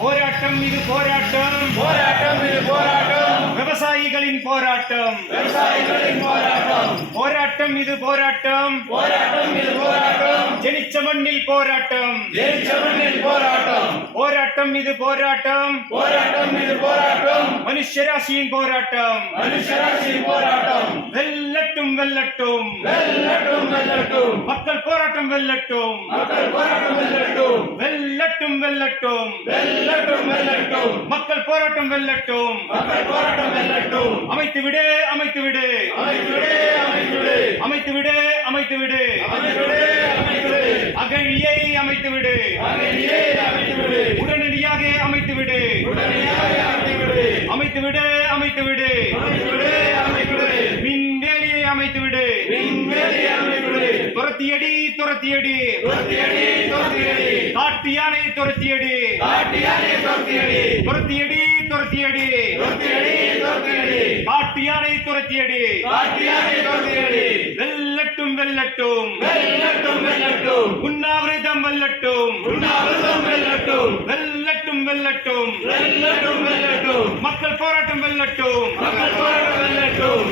போராட்டம் இது போராட்டம், போராட்டம் இது போராட்டம், விவசாயிகளின் போராட்டம், விவசாயிகளின் போராட்டம், போராட்டம் இது போராட்டம், போராட்டம் இது போராட்டம், ஜெனிச்ச மண்ணில் போராட்டம், ஜெயிச்சவனின் போராட்டம், போராட்டம் இது போராட்டம், போராட்டம் இது போராட்டம், மனுஷராசியின் போராட்டம், மனுஷராட்சியின் போராட்டம், வெல்லட்டும் வெல்லட்டும், வெல்லட்டும் வெல்லட்டும், மக்கள் போராட்டம் வெல்லட்டும், மக்கள் போராட்டம் வெல்லட்டும், வெல்லட்டும் வெல்லட்டும், வெல்லட்டும் வெல்லட்டும், மக்கள் போராட்டம் வெல்லட்டும், மக்கள் போராட்டம் வெல்லட்டும், அமைத்து விடு அமைத்து விடு, அமைத்துவிடு அமைத்துவிடு, அமைத்து விடு அமைத்து விடு, அமைத்துவிடு அமைத்துவிடு, அகழியை அமைத்து விடு, அகழியை அமைத்துவிடு, உடனடியாக அமைத்து விடு, உடனடியாக அமைத்துவிடு, அமைத்து விடு அமைத்து விடு, அமைத்துவிடு அமைத்துவிடு, மின்வேலியை அமைத்து விடு, விண்வெளியை அமைத்துவிடு, துரத்தியடி துரத்தியடி, துரத்தியடி துரத்தியடி, காட்டு யானை துரத்தியடி, காட்டியானை துரத்தியடி, துரத்தியடி துரத்தியடி, துரத்தியடி துரத்தியடி, காட்டு யானை துரத்தியடி, காட்டியானை துரத்தியடி, வெல்லட்டும் வெல்லட்டும், வெல்லட்டும் வெல்லட்டும், உண்ணாவிரதம் வெல்லட்டும், உண்ணாவிரதம் வெல்லட்டும், வெல்லட்டும் வெல்லட்டும், வெல்லட்டும் வெல்லட்டும், மக்கள் போராட்டம் வெல்லட்டும். மக்கள் போராட்டம் வெல்லட்டும்.